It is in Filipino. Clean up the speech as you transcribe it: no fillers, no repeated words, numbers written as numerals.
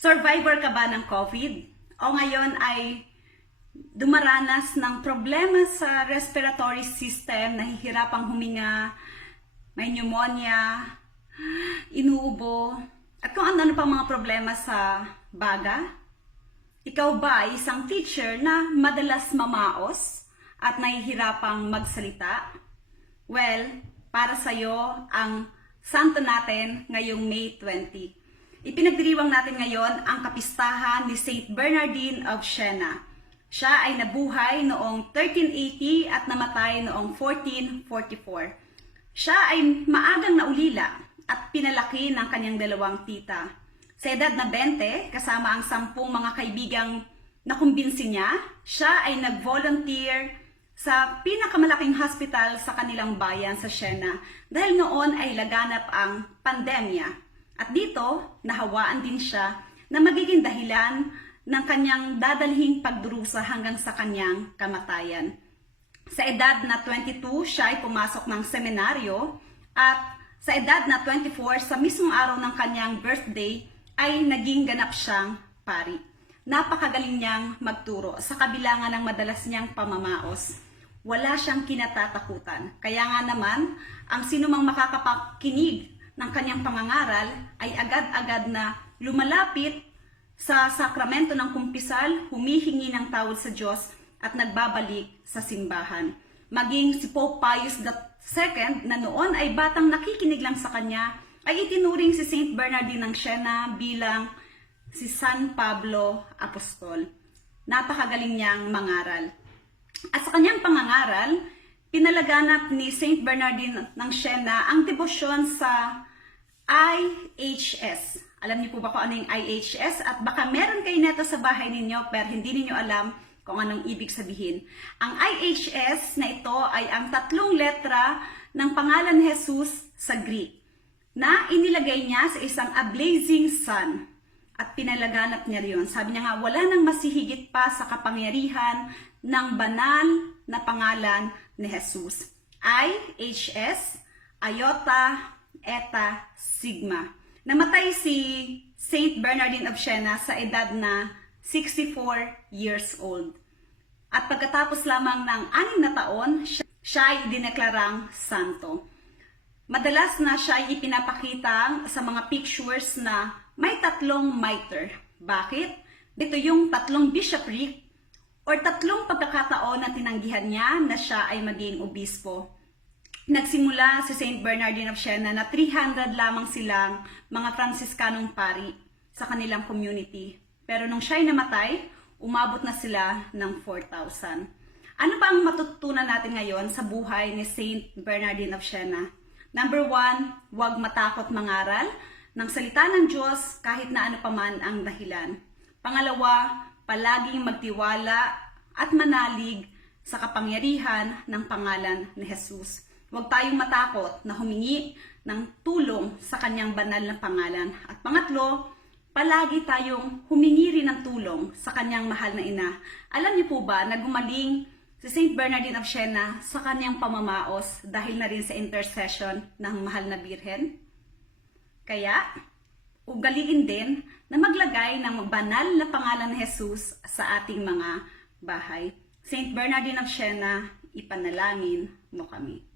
Survivor ka ba ng COVID? O ngayon ay dumaranas ng problema sa respiratory system, nahihirapang huminga, may pneumonia, inuubo, at kung ano-ano pa mga problema sa baga? Ikaw ba ay isang teacher na madalas mamaos at nahihirapang magsalita? Well, para sa'yo ang santo natin ngayong May 20. Ipinagdiriwang natin ngayon ang kapistahan ni Saint Bernardine of Siena. Siya ay nabuhay noong 1380 at namatay noong 1444. Siya ay maagang naulila at pinalaki ng kanyang dalawang tita. Sa edad na 20, kasama ang 10 mga kaibigang nakumbinsi niya, siya ay nag-volunteer sa pinakamalaking hospital sa kanilang bayan sa Siena dahil noon ay laganap ang pandemya. At dito, nahawaan din siya na magiging dahilan ng kanyang dadalhing pagdurusa hanggang sa kanyang kamatayan. Sa edad na 22, siya ay pumasok ng seminaryo at sa edad na 24, sa mismong araw ng kanyang birthday, ay naging ganap siyang pari. Napakagaling niyang magturo sa kabila nga ng madalas niyang pamamaos. Wala siyang kinatatakutan. Kaya nga naman, ang sinumang makakapakinig ng kanyang pangangaral ay agad-agad na lumalapit sa sakramento ng kumpisal, humihingi ng tawad sa Diyos at nagbabalik sa simbahan. Maging si Pope Pius II na noon ay batang nakikinig lang sa kanya, ay itinuring si Saint Bernardine ng Siena bilang si San Pablo Apostol. Napakagaling niyang mangaral. At sa kanyang pangangaral, pinalaganap ni Saint Bernardine ng Siena ang debosyon sa IHS. Alam niyo po ba kung ano yung IHS? At baka meron kayo neto sa bahay ninyo pero hindi niyo alam kung anong ibig sabihin. Ang IHS na ito ay ang 3 letra ng pangalan ni Jesus sa Greek na inilagay niya sa isang blazing sun at pinalaganap niya riyon. Sabi niya nga, wala nang masihigit pa sa kapangyarihan ng banal na pangalan ni Jesus. IHS, Iota, Eta, Sigma. Namatay si Saint Bernardine of Siena sa edad na 64 years old. At pagkatapos lamang ng 6 na taon, siya ay dineklarang santo. Madalas na siya ay ipinapakita sa mga pictures na may 3 mitre. Bakit? Dito yung 3 bishopric or 3 pagkakataon na tinanggihan niya na siya ay maging obispo. Nagsimula si Saint Bernardine of Siena na 300 lamang silang mga Fransiskanong pari sa kanilang community. Pero nung siya ay namatay, umabot na sila ng 4,000. Ano ba ang matututunan natin ngayon sa buhay ni Saint Bernardine of Siena? Number 1, huwag matakot mangaral ng salita ng Diyos kahit na ano paman ang dahilan. Pangalawa, palaging magtiwala at manalig sa kapangyarihan ng pangalan ni Jesus. Huwag tayong matakot na humingi ng tulong sa kanyang banal na pangalan. At pangatlo, palagi tayong humingi rin ng tulong sa kanyang mahal na ina. Alam niyo po ba na gumaling si Saint Bernardine of Siena sa kanyang pamamaos dahil na rin sa intercession ng mahal na Birhen? Kaya, ugaliin din na maglagay ng banal na pangalan ni Jesus sa ating mga bahay. Saint Bernardine of Siena, ipanalangin mo kami.